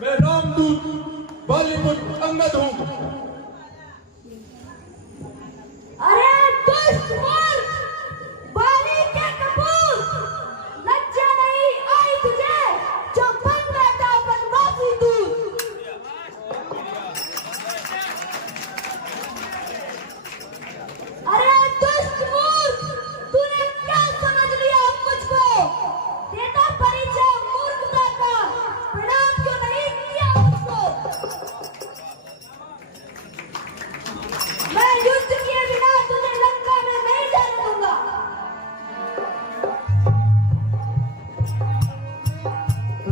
मैं रामदूत बॉलीवुड अंगद हूँ। अरे दुष्ट मूर्ख, बाली के कपूर, लज्जा नहीं आई तुझे जो बन बैठा बनवासी दूर। अरे दुष्ट मूर्ख, तूने क्या समझ लिया मुझको? देता परिचय मूर्खता का, प्रणाम क्यों नहीं किया मुझको? मैं युद्ध किए बिना तुझे लंका में नहीं जाने दूंगा।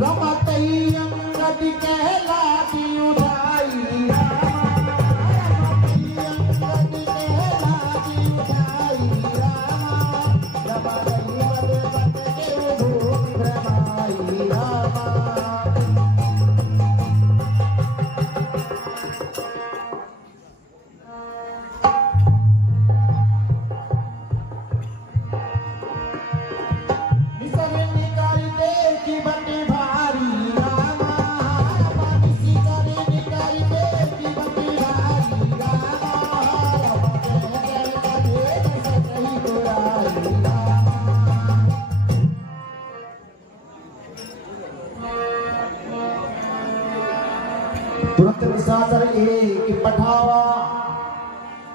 रमतई अंगद कहलाती उठाई, तुरंत निशाचर एक पठावा,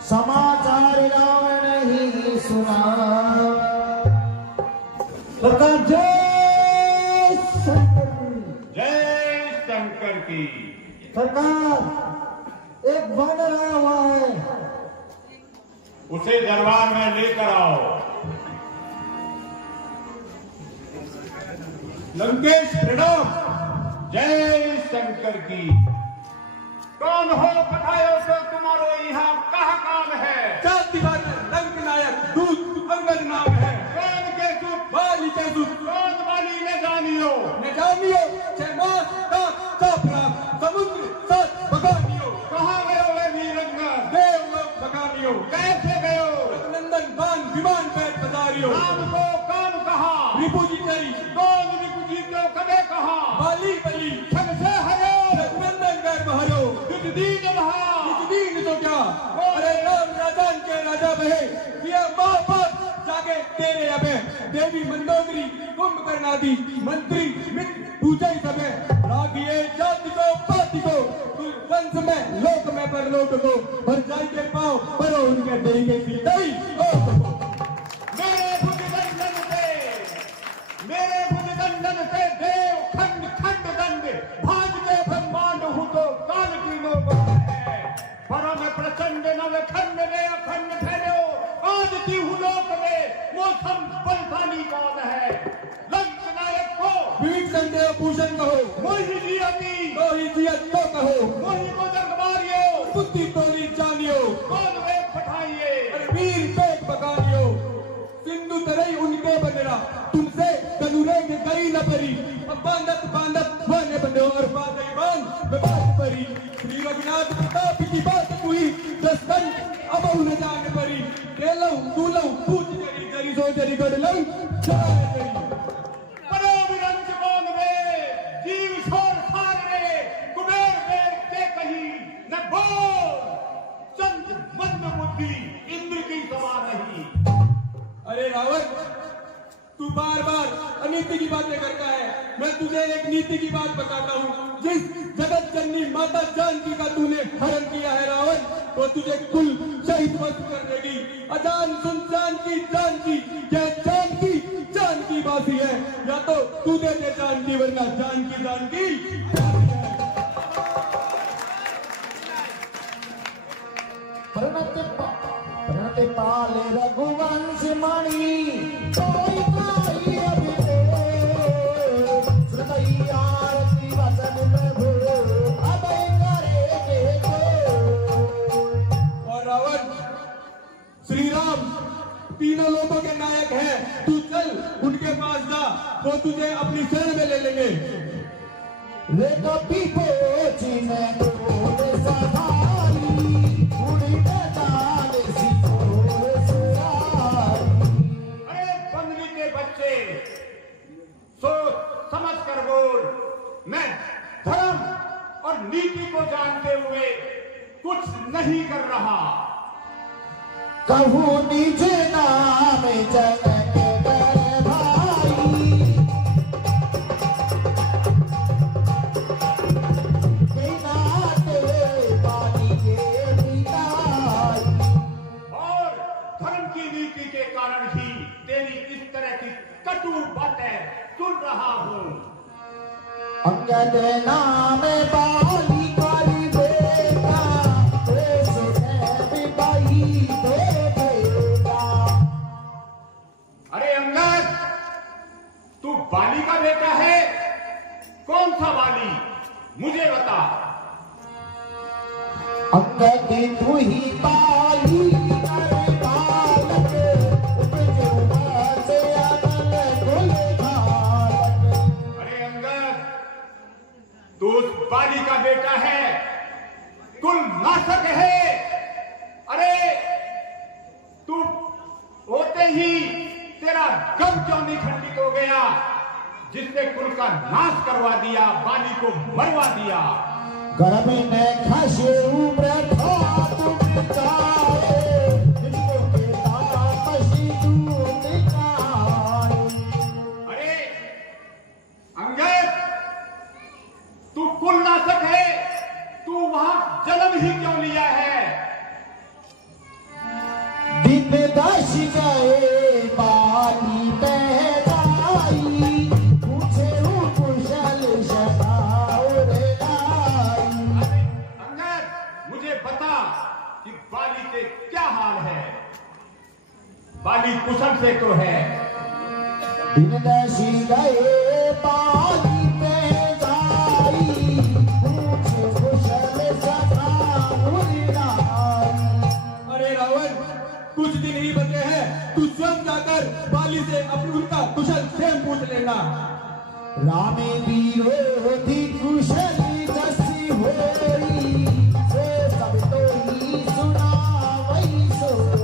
समाचार रावण ही सुना। सरकार जय शंकर, जय शंकर की। सरकार एक वानर आया हुआ है, उसे दरबार में लेकर आओ। लंकेश प्रणाम। जय शंकर की। कौन हो बतायो तो तुम्हारो यहाँ कहाँ काम है? चार दीवार में लंक नायक दूत अंगद नाम है। कौन के सुख? बाली के दूत। कौन वाली ने जानियो? न जानियो छह मास चापरा समुद्र सात बगानियो। कहाँ गयो वे वीरंगा? देवलोक बगानियो। कैसे गयो? रघुनंदन बान विमान पे पधारियो। राम को कौन कहा? रिपु जी तेरी। कौन रिपु जी को कबे कहा? बाली बली छन से हरो रघुनंदन कर बहरो। तुझ दीन बहा। इस दीन तो क्या? अरे राम राजान के राजा बहे किया माँ बाप जागे तेरे अबे। देवी मंदोदरी कुंभकर्णादि मंत्री मित्र पूजा ही सबे। रागिए जाति को पाति को वंश में लोक में परलोक को भर जाई के पाँव परो उनके दई के सीताई। मेरे भुजदंडन से देव खंड खंड दंड भाज के ब्रह्मांड हूँ तो काल की नो है। परम प्रचंड नव खंड में अखंड ठहरो। आज की हुलोक में मौसम बलशाली कौन है? लंक नायक को विविध संदेह पूजन कहो। मोहि जी अति तो ही जियत तो कहो। मोहि को जग मारियो। बुद्धि तोली जानियो। कौन वेग पठाइए? अरे वीर पेट बगानियो। सिंधु तरई उनके बंदरा तुमसे तनुरेग करी न परी। अब बांधत बांधत बने बंदो और बांधई बांध में बात परी। श्री रघुनाथ प्रताप की बात हुई दस्तन अब उन्हें जान परी। केलऊ दूलऊ पूछ जरी जरी सो जरी गड़लऊ जान जरी। परो विरंच कौन वे? जीव छोड़ सागरे कुबेर वेर के कही न बोल। चंद मंद बुद्धि इंद्र की समान नहीं। अरे रावण तू बार बार अनीति की बातें करता है। मैं तुझे एक नीति की बात बताता हूँ। जिस जगत जननी माता जानकी का तूने हरण किया है रावण, तो तुझे कुल शहीद मत कर देगी। अजान सुन जानकी जानकी जय जानकी जानकी बासी है। या तो तू दे दे जानकी वरना जानकी जानकी प्रणत पाले रघुवंश मणि, कोई कोई अभिते श्रुतई आरती वचन प्रभु अभय करे के को। और रावण श्री राम तीनों लोगों के नायक हैं। तू चल उनके पास जा, वो तुझे अपनी शरण में ले लेंगे। रे कपी पोची में तोरे सधारी, उड़ी बेटाल सिकोर सुरारी। अरे बंदगी के बच्चे सोच समझ कर बोल। मैं धर्म नीति को जानते हुए कुछ नहीं कर रहा। कहूँ निज नाम जनक कर भाई, के नाते बानी के बिताई। और धर्म की नीति के कारण ही तेरी इस तरह की कटु बातें सुन रहा हूं। अंगद नाम बाली करी बेटा, देश में बिताई दे बेटा। अरे अंगद, तू बाली का बेटा है? कौन सा बाली, मुझे बता। अंगद तू ही बाली करे बालक, उपजे उमा से अनल कुल बालक। अरे अंगद, तू उस बाली का बेटा है, कुल नाशक है। अरे तू होते ही तेरा गम क्यों नहीं खंडित हो गया, जिसने कुल का नाश करवा दिया, बाली को मरवा दिया। गर्भ में खसे उब्रठा तुम काए, जिसको बेटा पसी दूत काए। अरे अंगद, तू कुल नाशक है, तू वहां जन्म ही क्यों लिया है? दिन दश गए बाली पैदाई, पूछे कुशल शताउर लाई। अंगद, मुझे बता कि बाली के क्या हाल है। बाली कुशल से तो है। दिन दश गए बाली पैदाई, पूछे कुशल शताउर लाई। अरे रावण, कुछ दिन ही बचे हैं, तू स्वयं जाकर बाली से अपनी उनका कुशल क्षेम पूछ लेना। रामे विरोधी कुशली जसी होई, से सब तो ही सुनावई सोई।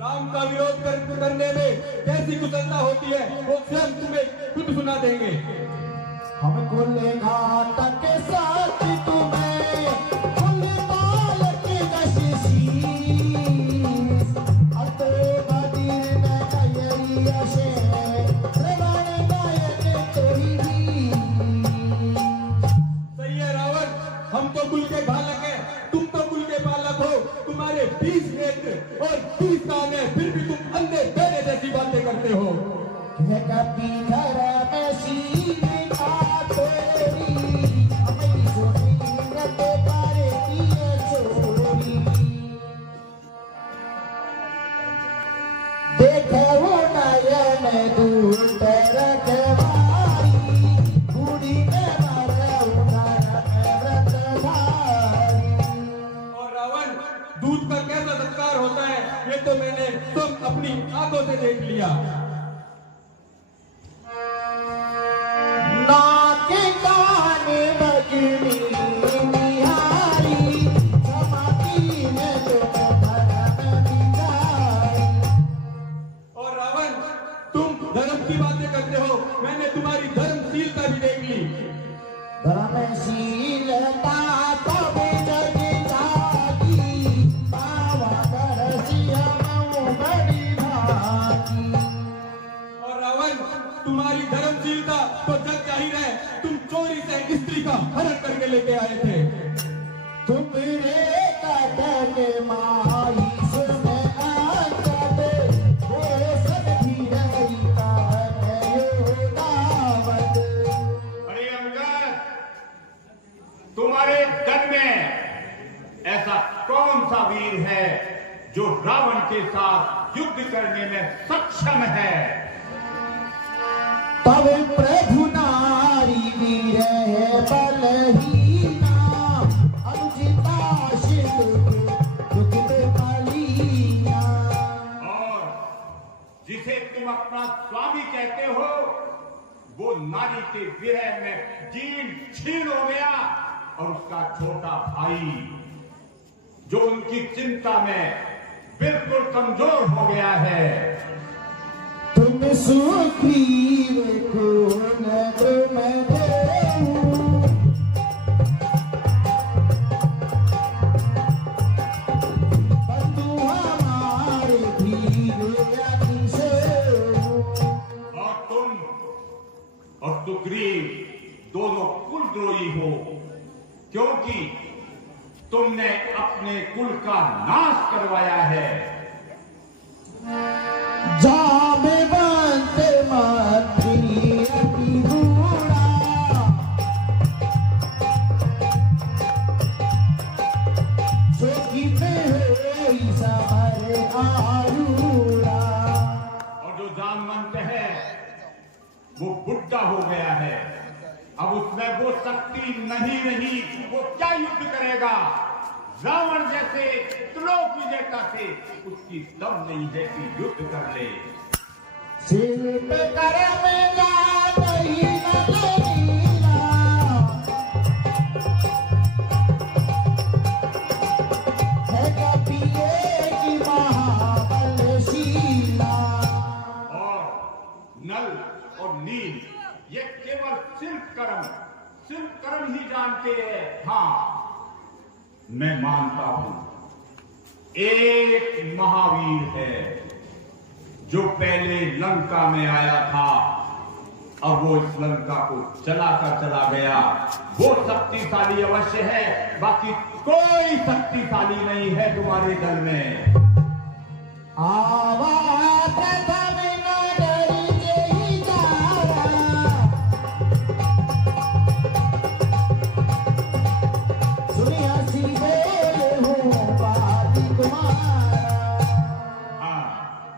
राम का विरोध करने में कैसी कुशलता होती है, वो स्वयं तुम्हें खुद सुना देंगे। हमको ले घातक साथ तुम्हें, कुल बालक जसी शीस। अते बदीर न कयरी अशे, श्रवण गायन तोही भी। सही है रावण, हम तो कुल के बालक हैं, तुम तो कुल के बालक हो। तुम्हारे 20 नेत्र और 30 कान हैं, फिर भी तुम अंधे बेरे जैसी बातें करते हो। कपी धर में शील का तोरी, हमें सुनी न तो करे पिए चोरी। देखो नयन दूत रखवारी, बूढ़ी में मर व्रत भारी। और रावण, दूध का कैसा सत्कार होता है, ये तो मैंने तुम अपनी आंखों से देख लिया। नाके कान बजनी निहारी, समाती में तुम धर्म बिचारी। और रावण, तुम धर्म की बातें करते हो, मैंने तुम्हारी धर्मशीलता भी देख ली। धर्मशीलता तब जग जागी, पावा करसी हम बड़ी भागी। और रावण, तुम्हारी धर्मशीलता तो जग जाहिर है, तुम चोरी से स्त्री का हरण करके लेके आए थे। तुम रे कटन माई सुने आकट, वो सब भी रही कावन योदावत। अरे अंगद, तुम्हारे दल में ऐसा कौन सा वीर है जो रावण के साथ युद्ध करने में सक्षम है? तब प्रभु नारी वीर है बलहीना, अनुचिता शिव दुखित बलीना। और जिसे तुम अपना स्वामी कहते हो, वो नारी के विरह में जीर्ण छीण हो गया, और उसका छोटा भाई जो उनकी चिंता में बिल्कुल कमजोर हो गया है। तुम सुग्रीव को न तुम देऊ, कुलद्रोही हो, क्योंकि तुमने अपने कुल का नाश करवाया है। जाम्बवंत मंत्री अति बूढ़ा, जोगी में होई समर आरूढ़ा। और जो जामवंत है वो बुढ़ा हो गया है, अब उसमें वो शक्ति नहीं रही, वो क्या युद्ध करेगा। रावण जैसे त्रिलोक विजेता थे, उसकी दम नहीं है कि युद्ध कर ले। शिल्प कर्म जातहि नलिनीला, है कपिये की महाबलशीला। और नल और नील ये केवल शिल्प कर्म ही जानते हैं। हाँ, मैं मानता हूं एक महावीर है जो पहले लंका में आया था, अब वो इस लंका को चला गया। वो शक्तिशाली अवश्य है, बाकी कोई शक्तिशाली नहीं है तुम्हारे दल में। आवा प्रथम नगरी जेहि जावा, सुनि हंसी बोले हो बाती तुम्हारा। हाँ,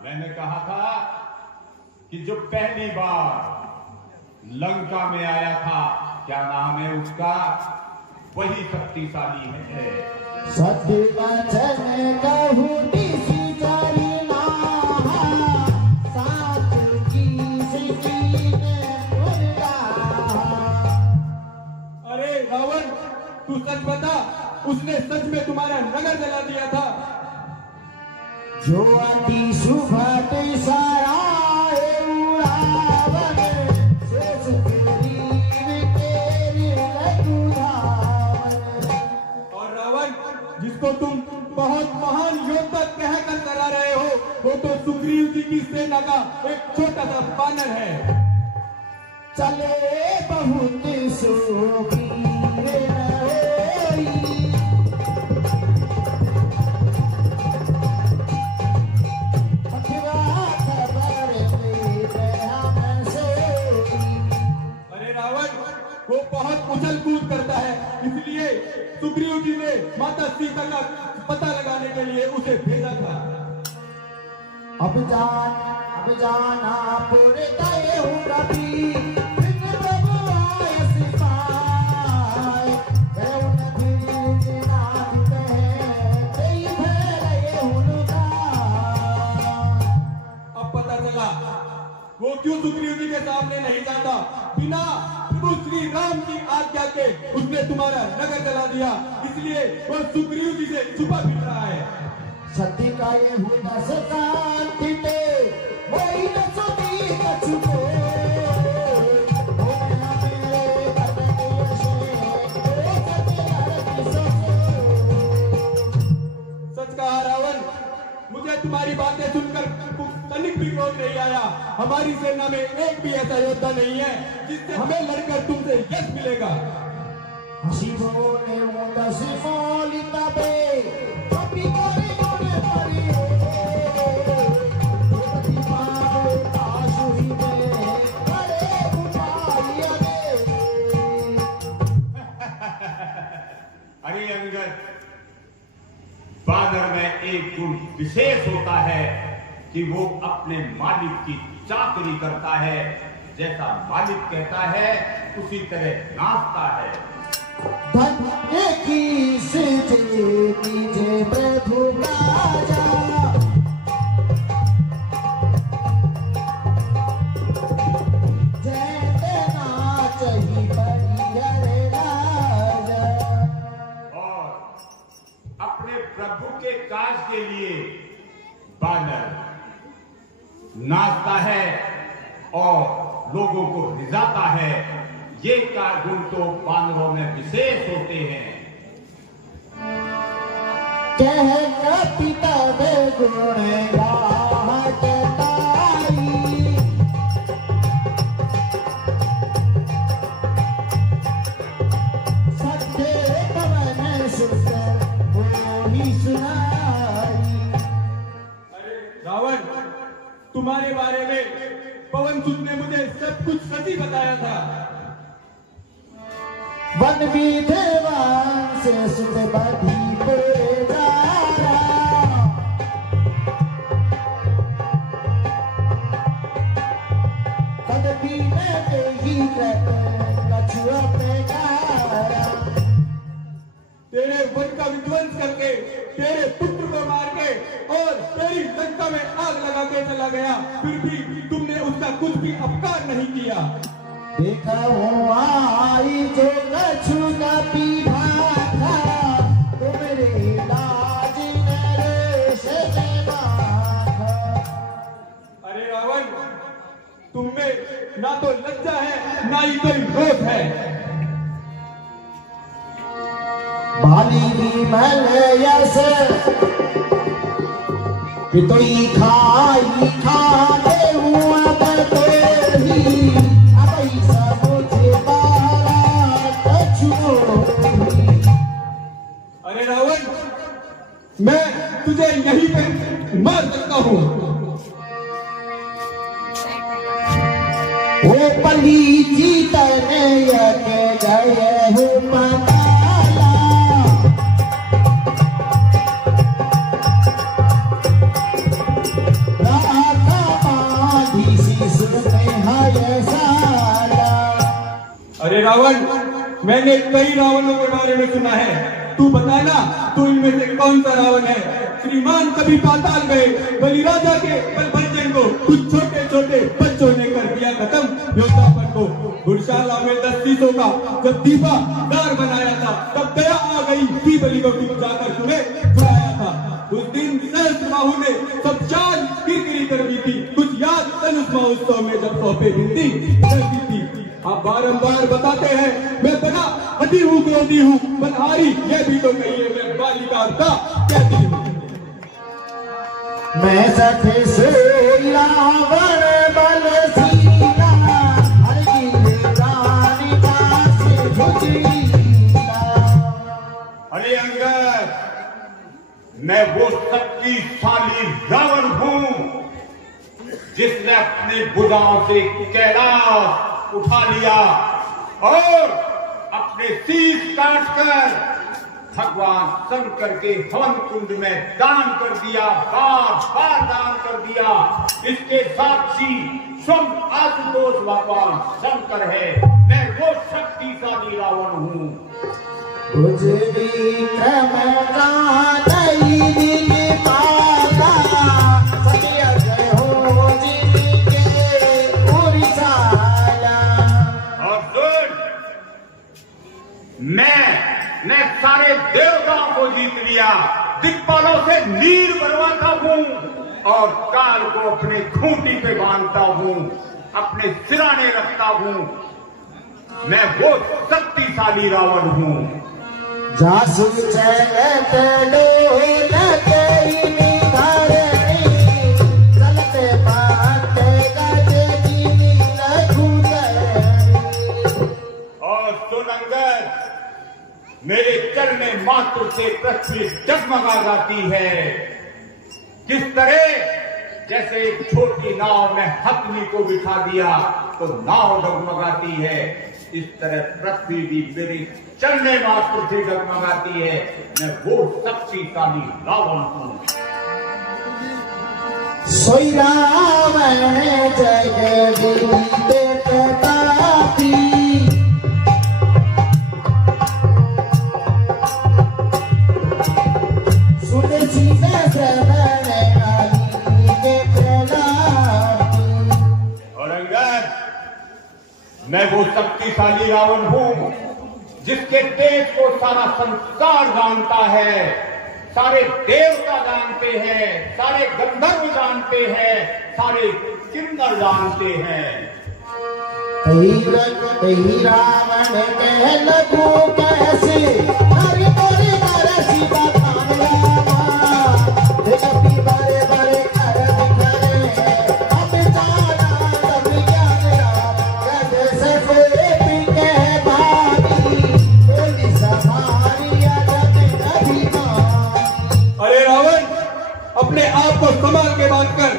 मैंने कहा था कि जो पहली बार लंका में आया था, क्या नाम है उसका, वही शक्तिशाली है। सत्य वचन कहूँ दिसी चलना, साथ की सिकी में उड़ना। अरे रावण, तू सच बता, उसने सच में तुम्हारा नगर जला दिया था? जो अति शुभ सारा उड़ावन, शेष गरीब तेरी लघुधावन। और रावण, जिसको तुम बहुत महान योद्धा कहकर करा रहे हो, वो तो सुग्रीव जी की सेना का एक छोटा सा बानर है। चले बहुत सुखी रहोई, अखिवा खबर लेते हम सोई। अरे रावण, वो बहुत उछल कूद करता है, इसलिए सुग्रीव जी ने माता सीता का पता लगाने के लिए उसे भेजा था। अब जाना पुरे तय हूँ कभी, बिन प्रभु आय सिपाय। गए उन फिर नाथ कहे, तेई भरे उनका। अब पता चला वो क्यों सुग्रीव जी के सामने नहीं जाता। बिना प्रभु श्री राम की आज्ञा के उसने तुम्हारा नगर जला दिया, इसलिए वो सुग्रीव जी से छुपा फिर रहा है। सत्य का ये हूँ दस कांति पे, वही दसों कछुको। सच कहा रावण, मुझे तुम्हारी बातें सुनकर तनिक भी क्रोध नहीं आया। हमारी सेना में एक भी ऐसा योद्धा नहीं है जिससे हमें लड़कर तुमसे यश मिलेगा। हसी बोले वो दस फॉली तबे, कभी कोई कोने परी हो। कभी पावे आशुही में, बड़े बुझाई अरे। अरे अंगद, बानर में एक गुण विशेष होता है कि वो अपने मालिक की चाकरी करता है। जैसा मालिक कहता है उसी तरह नाचता है। धन्य की सिजे नीजे प्रभु राजा, जैसे नाच ही बड़ी राजा। और अपने प्रभु के काज के लिए बानर नाचता है और लोगों को रिझाता है। ये गुण तो बानरों में विशेष होते हैं। कह पिता बे गुण गाहट ताई, तुम्हारे बारे में पवन सुत ने मुझे सब कुछ सच ही बताया था। वन बीते वन से सुध बधी पे जारा, वन बीते पे ही कछुआ पे गारा। तेरे वन का विध्वंस करके, तेरे पुत्र को मार के और तेरी लंका में आग लगा के चला गया, फिर भी तुमने उसका कुछ भी अपकार नहीं किया। देखा हूँ आई जो कछु का पीढ़ा था, तुम्हारे लाज नरेश ने माथा। अरे रावण, तुम में ना तो लज्जा है ना ही कोई क्रोध है। बाली विमल यस पितोई खाई खाते हुआ बतोही, अबई समुझे बारा कछुओही। अरे रावण, मैं तुझे यहीं पे मार सकता हूँ। वो पली जीतने यके गए हो मनाला, राधा बांधी शीश में है साला। अरे रावण, मैंने कई रावणों के बारे में सुना है, तू बताना तू इनमें से कौन सा रावण है। श्रीमान कभी पाताल गए, बलिराजा के बलभंजन को कुछ छोटे छोटे बच्चों ने कर दिया खत्म योद्धापन को। गुरशाला में 10 शीशों का जब दीपा दार बनाया था, तब दया आ गई कि बलि को तुम जाकर तुम्हें छुड़ाया था। उस दिन सहस्त्रबाहु ने सब चाल किरकिरी कर दी थी, कुछ याद धनुष महोत्सव में जब सौंपे हिंदी करती थी। आप बारंबार बताते हैं मैं बना हटी हूँ, क्रोधी हूँ, बलहारी, ये भी तो कहिए मैं बालिका का कहती हूँ। मैं सखे सोई रावण बल सीना, हर गिर रानी पास भुजीला। अरे अंगद, मैं वो शक्तिशाली रावण हूँ जिसने अपने भुजाओं से कैलाश उठा लिया और अपने शीश काटकर भगवान शंकर के हवन कुंड में दान कर दिया, बार बार दान कर दिया। इसके साक्षी स्वयं आशुतोष भगवान शंकर है। मैं वो शक्तिशाली रावण हूँ। कुछ भी क्रम का नहीं पाता, सत्य हो जिनके उरिसाया। और सुन, मैं सारे देवताओं को जीत लिया, दिक्पालों से नीर बनवाता हूँ और काल को अपने खूंटी पे बांधता हूँ, अपने सिराने रखता हूँ। मैं वो शक्तिशाली रावण हूँ। जासु चलत डोलत धरणी, चलते बाते गजनी लघुधरणी। और सुन अंगद, मेरे चलने मात्र से पृथ्वी जगमगा जाती है। किस तरह जैसे एक छोटी नाव में हथनी को बिठा दिया तो नाव डगमगाती है, इस तरह पृथ्वी भी मेरे चलने मात्र से डगमगाती है। मैं वो शक्तिशाली रावण हूँ। सोई रावण जगदीते प्रतापी, सुन सीता श्रवण आई के प्रलापी। और अंगद, मैं वो शक्तिशाली रावण हूँ जिसके तेज को सारा संसार जानता है, सारे देवता जानते हैं, सारे गंधर्व जानते हैं, सारे किन्नर जानते हैं। तही रावण कह लगू कैसे, हरि बोले नरसी बताम रामा, देखी बड़े बड़े कर दिखरे, अब जाना तब ज्ञान राम, जैसे कोई पिके भारी, बोली सवारी अजब कभी मारी। अरे रावण, अपने आप को संभाल के बात कर।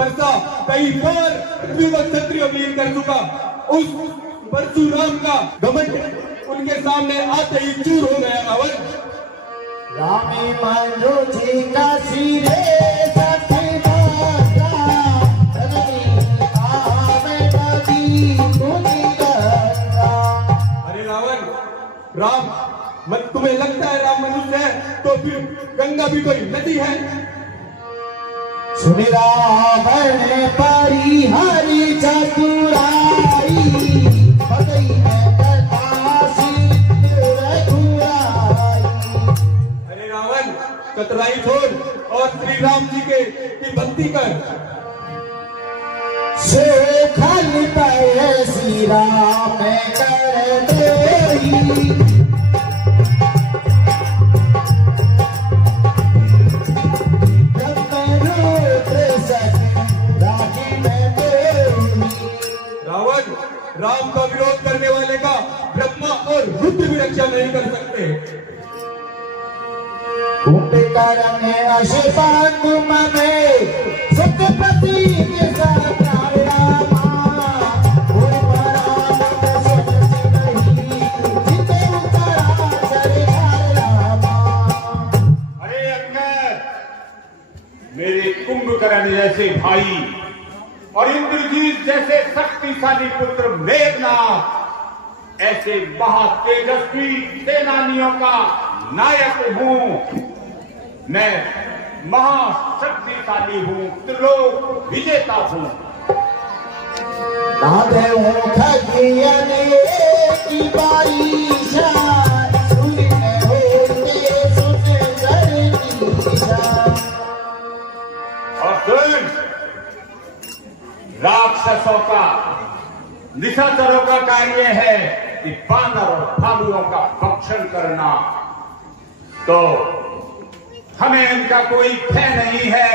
परसा कई बार पृथ्वी को क्षत्रिय वीर कर चुका उस परशुराम का घमंड उनके सामने आते ही चूर हो गया रावण। रामी मानो जी का सिरे सखी माता नदी आवे नदी मुनि गंगा। अरे रावण, राम मत तुम्हें लगता है राम मनुष्य है तो फिर गंगा भी कोई नदी है? सुन रावण परी हरि चतुराई पगई में कथा सिंह रघुराई। अरे रावण, कतराई छोड़ और श्री राम जी की भक्ति कर। सुखल पर श्री राम कर देई रावण, राम का विरोध करने वाले का ब्रह्मा और रुद्र भी रक्षा नहीं कर सकते। कुंभकर्ण में अशोक में सत्यपति के साथ रामा और पराम सत नहीं जिते उतरा चले रामा। अरे अंगद, मेरे कुंभकर्ण जैसे भाई और इंद्रजीत जैसे शक्तिशाली पुत्र मेघनाथ ऐसे महातेजस्वी सेनानियों का नायक हूं। मैं महाशक्तिशाली हूं, त्रिलोक विजेता हूं। नादे खगियने की बारिशा सुनने होते सुने जरनीशा। और सुन, राक्षसों का निशाचरों का कार्य है कि बानर और भालुओं का भक्षण करना, तो हमें इनका कोई भय नहीं है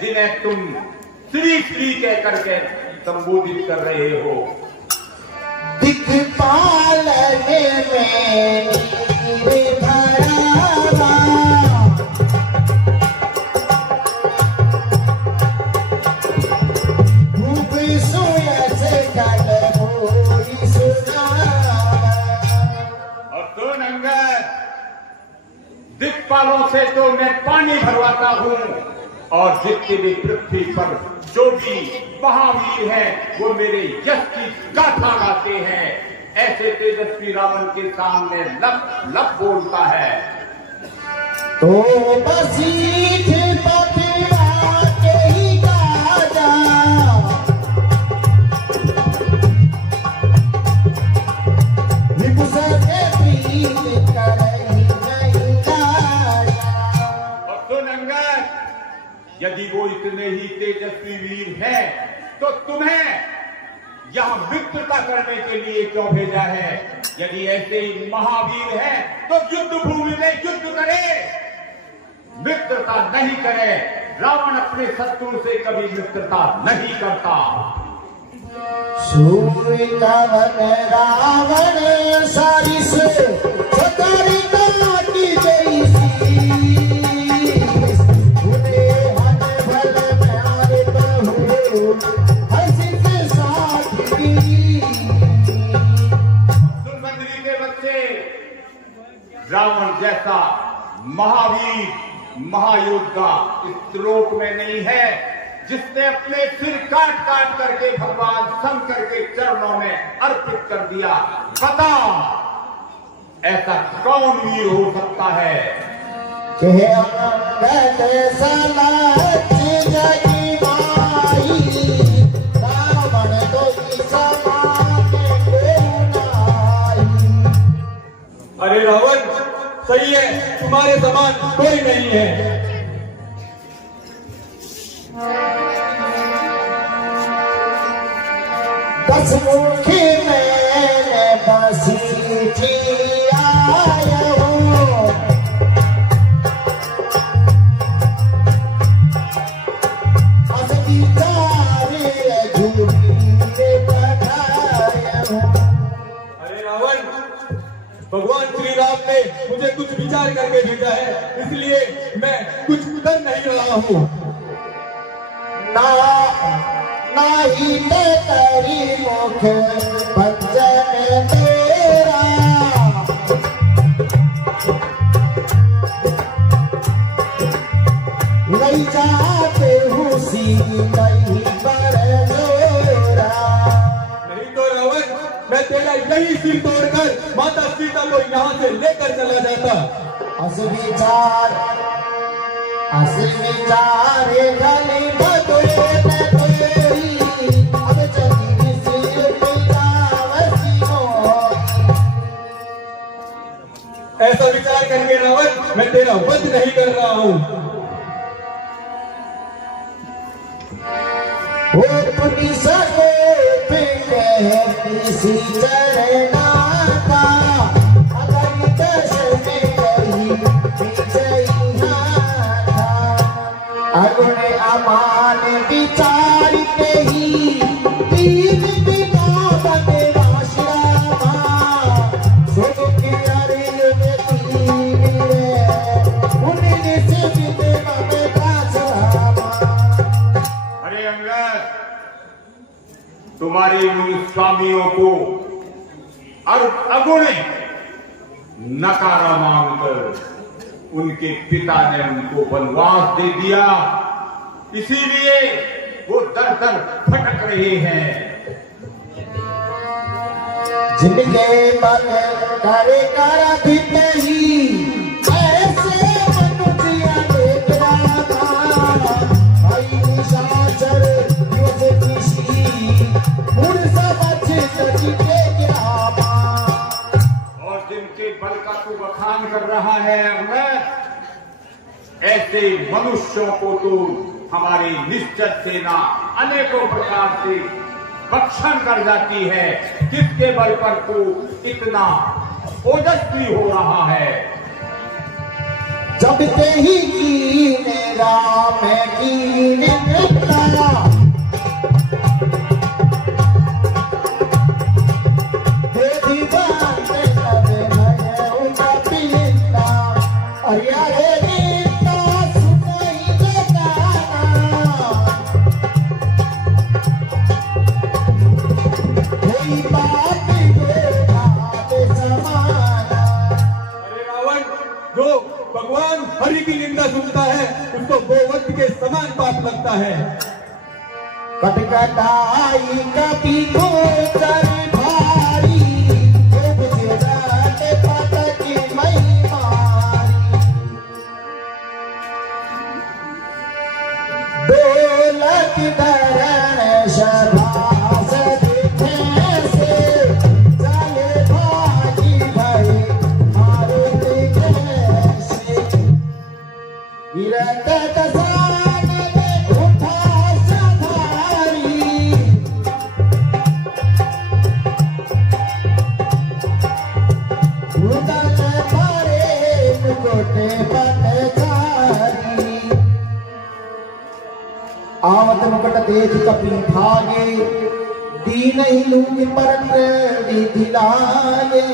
जिन्हें तुम श्री श्री कह करके संबोधित कर रहे हो। दिक्पाल में नीर भरावा धूप सोयस कल मोरी सुनावा। और सुन अंगद, दिक्पालों से तो मैं पानी भरवाता हूं और जितने भी पृथ्वी पर जो भी महावीर हैं वो मेरे यश की गाथा गाते हैं। ऐसे तेजस्वी रावण के सामने लब लब बोलता है। तो बसीठ पथिया के ही गाजा विपुष के प्रीत करही नहीं गाजा। और सुन अंगद, यदि वो इतने ही तेजस्वी वीर हैं तो तुम्हें यहां मित्रता करने के लिए क्यों भेजा है? यदि ऐसे ही महावीर हैं तो युद्ध भूमि में युद्ध करे, मित्रता नहीं करे। रावण अपने शत्रु से कभी मित्रता नहीं करता। सूर्य कवन रावण सारिस सकारी काटी जैसी उन्हें हट भल प्यारे बहू हंसी के साथ की। सुनबंदरी के बच्चे, रावण जैसा महावीर महायोद्धा इस त्रिलोक में नहीं है जिसने अपने सिर काट काट करके भगवान शंकर के चरणों में अर्पित कर दिया। बता, ऐसा कौन वीर हो सकता है? के अंगद सलाच जगी माई रावण तो समान को नाई। अरे रावण, सही है, तुम्हारे समान कोई नहीं है। दस मुखी मैंने बसी आया हूँ असली तारे झूठी पठाया हूँ। अरे रावण, भगवान श्री राम ने मुझे कुछ विचार करके भेजा है, इसलिए मैं कुछ कर नहीं रहा हूँ। ना नाही ते तरी मुख भंजन तेरा लई जाते हुसी नहीं पर जोरा। नहीं तो रावण, मैं तेरा यही सिर तोड़कर माता सीता को यहाँ से लेकर चला जाता। अस विचार गली बदले न तेरी अब चली सिर पितावसी हो। ऐसा विचार करके रावण, मैं तेरा वध नहीं कर रहा हूँ। वो पुनी सको किसी चरना का अगर दश में कही विजय था। अगुण अमान विचारते ही तीन बिना बने वाश्रामा सुख की अरिल तीन उन्हीं से बिते बने वाश्रामा। अरे अंगद, तुम्हारे उन स्वामियों को अगुण नकारा मानकर उनके पिता ने उनको वनवास दे दिया, इसीलिए वो दर दर भटक रहे हैं। जिनके मन करे कर भी नहीं ऐसे मनुष्य देख रहा था। भाई निशाचर युद्ध किसी मुड़ समझ सके क्या और जिनके बल का तू बखान कर रहा है अंगद, ऐसे मनुष्यों को तो हमारी निश्चित सेना अनेकों प्रकार से भक्षण कर जाती है, जिसके बल पर तू इतना ओजस्वी हो रहा है। जब ते ही कीने राम कीने नृत्या देवी बाते तबे भय उनका पीता। अरे अरे रीता सुनाई देता कोई बात के समाना। अरे रावण, जो भगवान हरि की निंदा सुनता है उसको गोवध के समान पाप लगता है। कटकटाई कभी गोचर भारी गुजरात पत की मई मारी। दौलत धरण शबास दिखे से चले भागी भई मारुत कैसे। विरत दसान में उठा सधारी उदल भरे मुकुटे पटचारी। आवत मुकुट देख कपि भागे दीन ही लूग परत विधि लागे।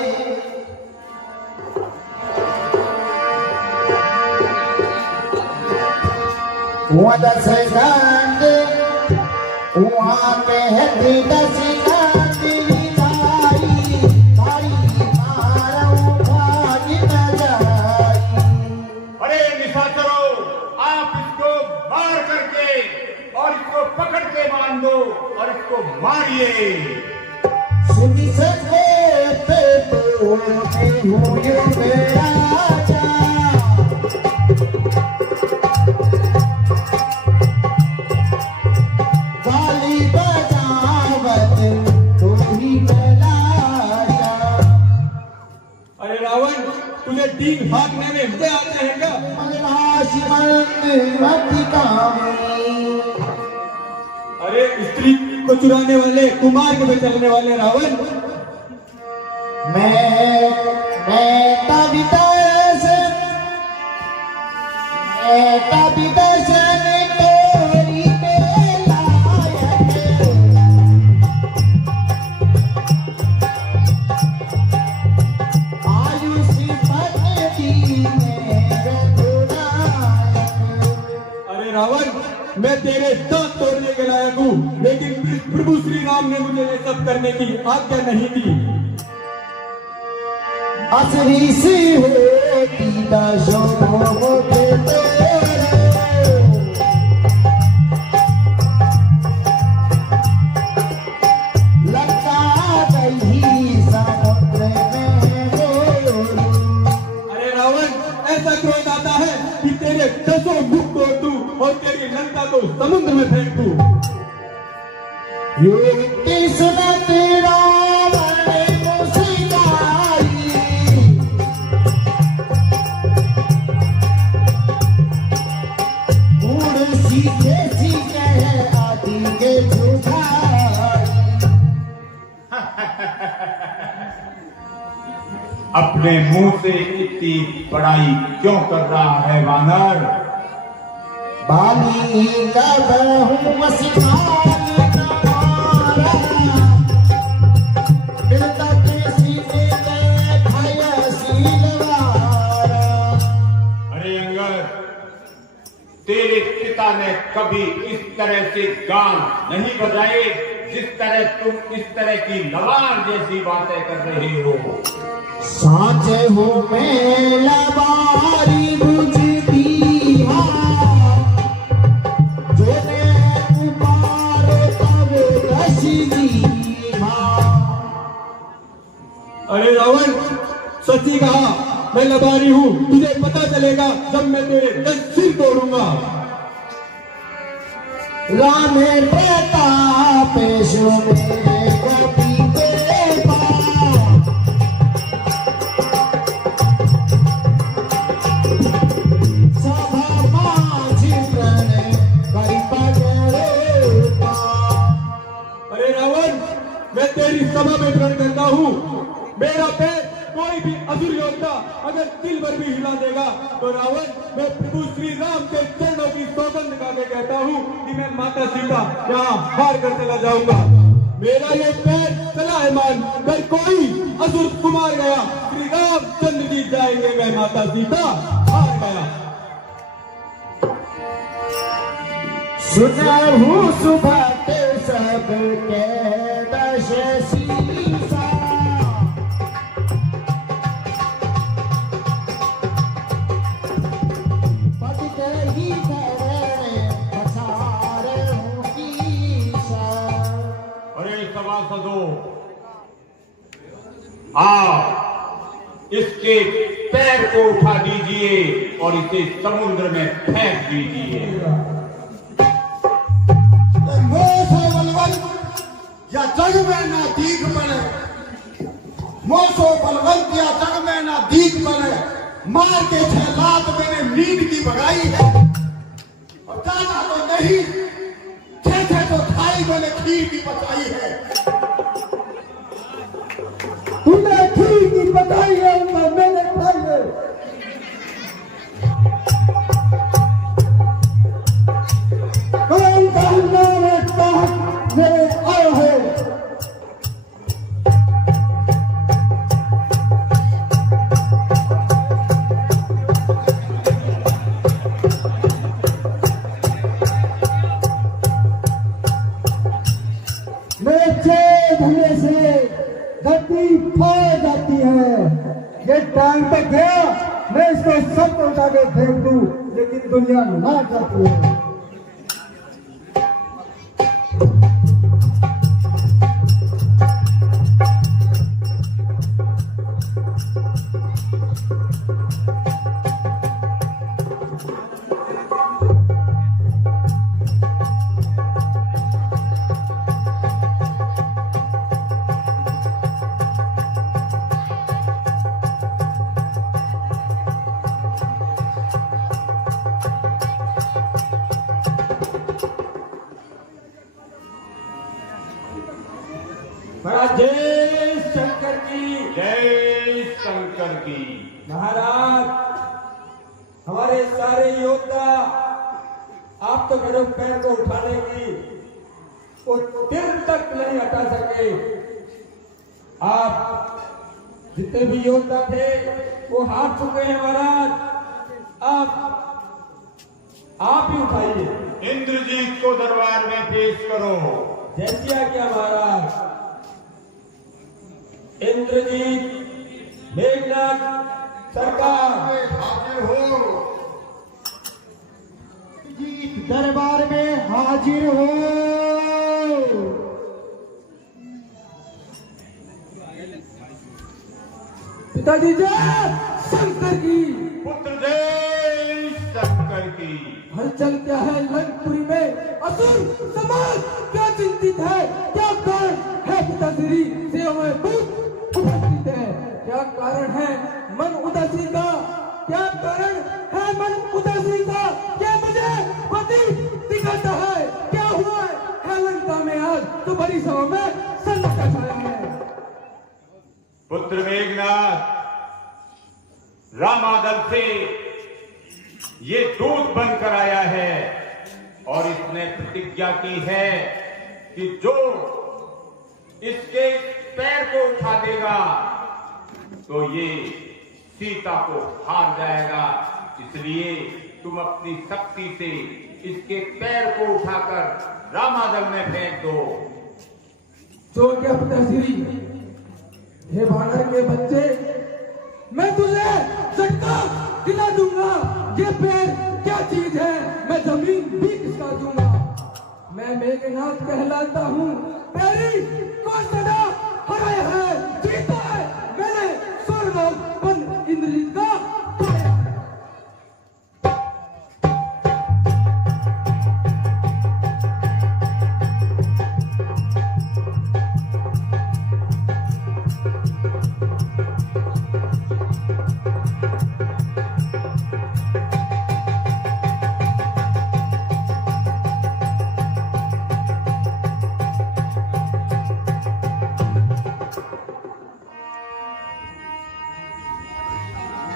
दस गांड वहाँ कहती दस गांड लाई भारी मारू भागी न जाई। अरे निशाचरों, आप इसको मार करके और इसको पकड़ के बांध दो और इसको मारिए। सुनी सके पे तो हुए मेरा जा गाली बजावत तो ही बलाया। अरे रावण, तुझे तीन भागने में मजा आता है क्या? मनराशि मन मति कामी। अरे स्त्री को चुराने वाले, कुमार्ग में चलने वाले रावण, मैं तभी दर्शन तोरी पे लायक। आयुषी पति में रघुनायक। अरे रावण, मैं तेरे दांत तोड़ हूँ, लेकिन प्रभु श्री राम ने मुझे ये सब करने की आज्ञा नहीं दी। असरी सी होती दशों के तेरे, लगा दही समुद्र में गोरू। अरे रावण, ऐसा क्रोध आता है कि तेरे 10 मुख तोड़ दूं और तेरी लंका को समुद्र में फेंक दूं। ये कृष्ण तेरा बड़े मुस्काई, मूड सीखे सीखे आदि के झुकाई। अपने मुंह से इतनी बड़ाई क्यों कर रहा है वानर? बाली का बहु मस्तान तुम्हारा, पिता के सीने में खाया सीलवारा। अरे अंगर, तेरे पिता ने कभी इस तरह से गान नहीं बजाए जिस तरह तुम इस तरह की लवार जैसी बातें कर रहे हो। साचे हो में लबारी बुझती है, जो ने पुकारो तब रसीदी है। अरे रावण, सच्ची कहा, मैं लबारी हूँ। तुझे पता चलेगा जब मैं तेरे 10 सिर तोड़ूंगा। राम प्रताप पेशो मेरे कपि के पास, सभा माझी प्रणय करि पगरे पास। अरे रावण, मैं तेरी सभा में प्रण करता हूँ, मेरा पैर कोई भी असुर योद्धा अगर तिल भर भी हिला देगा तो रावण, मैं प्रभु श्री राम के चरणों की सौगंध खा के कहता हूँ कि मैं माता सीता यहाँ हार कर चला जाऊंगा। मेरा ये पैर चला है मान, अगर कोई असुर कुमार गया, श्री रामचंद्र जी जाएंगे, मैं माता सीता हार गया। सुनहु सुभट सब के दश सीसा, पद कही धरे पसारे हूँ कीसा। अरे सभासदों, आओ इसके पैर को उठा दीजिए और इसे समुद्र में फेंक दीजिए। मोसो बलवंत या जग में ना दीख बने, मोसो बलवंत या जग में ना दीख बने, मार के 6 लात मैंने नींद की भगाई है। और जाना तो नहीं, 6 तो खाई मैंने खीर की पकाई है। तूने खीर की पकाई है, मैंने खाई है। कौन कहना है ताहत मेरे आए हो, मेरे चेत होने से धरती फाड़ जाती है। ये टाइम तक गया, मैं इसको सब उठा के फेंक दूं, लेकिन दुनिया ना जाती है। बड़ा जय शंकर की। जय शंकर की। महाराज, हमारे सारे योद्धा आप तो करो पैर को उठाने की वो दिल तक नहीं हटा सके। आप जितने भी योद्धा थे वो हार चुके हैं महाराज, आप ही उठाइए। इंद्रजीत को दरबार में पेश करो। जैसी आज्ञा महाराज। इंद्रजीत, मेघनाथ सरकार। हाजिर हो। जीत दरबार में हाजिर हो। पिताजी जय शंकर की। पुत्र जय शंकर की। हलचल क्या है लंकपुरी में? असुर समाज क्या चिंतित है? क्या कारण है पिताश्री सेवा में भूत उपस्थित है? क्या कारण है मन उदासी का? क्या कारण है मन उदासी का? क्या मुझे पति दिखाता है? क्या हुआ है लंका में आज तो बड़ी सभा में सन्नाटा छाया है। पुत्र मेघनाथ, रामादल से ये दूत बनकर आया है और इसने प्रतिज्ञा की है कि जो इसके पैर को उठा देगा तो ये सीता को हार जाएगा। इसलिए तुम अपनी शक्ति से इसके पैर को उठाकर रामादल में फेंक दो। तो क्या पिताश्री, हे वानर के बच्चे, मैं तुझे झटका दिला दूंगा। ये पैर क्या चीज है, मैं जमीन भी खिसका दूंगा। मैं मेघनाथ कहलाता हूँ, पैरी को सदा हराया है, जीता है मैंने स्वर्गपन इंद्रजीत का पाया है।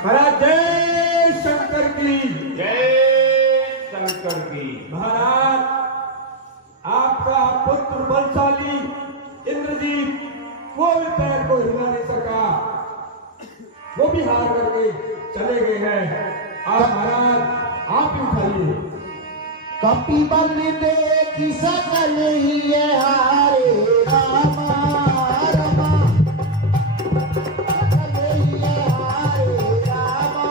महाराज जय शंकर की। जय शंकर की। महाराज, आपका पुत्र बलशाली इंद्रजीत वो भी पैर को हिला नहीं सका, वो भी हार करके चले गए हैं। आप महाराज आप ही उठाइए। कपि बल देखी सकल ही हारे रामा रमा, सकल ही हारे रामा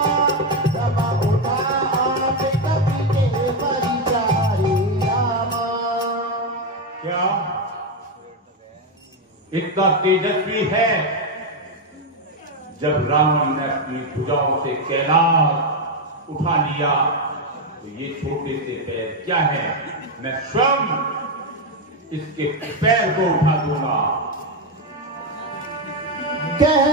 रमा, उठा आप कपि के परिचारी रामा। क्या इतना तेजस्वी है? जब रावण ने अपनी भुजाओं से कैलाश उठा लिया तो ये छोटे से पैर क्या है? मैं स्वयं इसके पैर को उठा दूंगा। कह